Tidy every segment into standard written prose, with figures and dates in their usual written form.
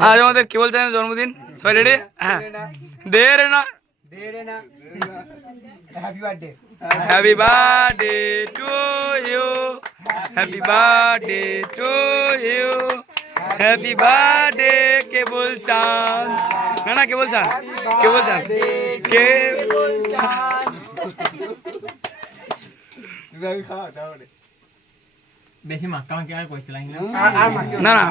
আজ আমাদের কেবল চ্যানেলের জন্মদিন, সবাই রেডি? হ্যাঁ, দে রে না, happy birthday to you, happy birthday to you, happy birthday কেবল চাঁদ, না না কেবল চাঁদ, কেবল চাঁদ, কেবল চাঁদ। বেশি মাখা আর কইছিলাম না না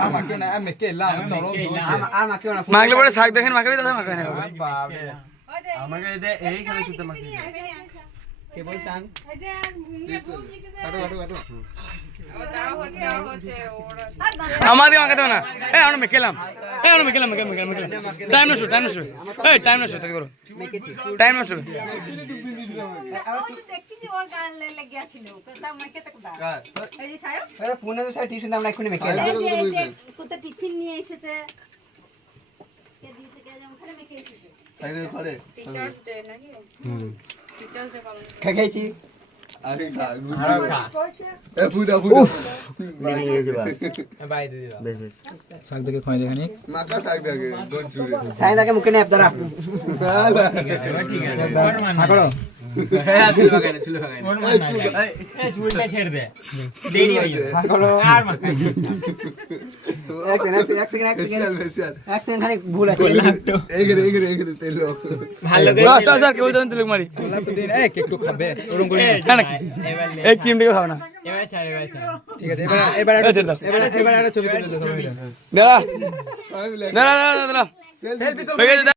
মাখলে পরে শাক দেখেন মাখাবি, তাহলে মাখাবি না। আমাকে এইখানে শুতে মাখি কেবল চান আমাদের মাখাতে না, আমরা মেখেলাম, আমরা মেখেলাম, টাইম নষ্ট, টাইম নষ্ট, টাইম নষ্ট, তাই করো, টাইম নষ্ট। টিফিন নিয়ে এসেছে খাইছি মুখে নেপ দাঁড়া চুলটা ছেড়ে দে দেরি হয়ে যাবে আর মাখাই ভুল আছে কেবল চাঁদ তিলক মারি একটু খাবে ওরকম করে এই ক্রিম থেকে খাও না। এবার ছাড় ঠিক আছে এবার একটা ছবি তুলে দাও বেলা বেলা বেলা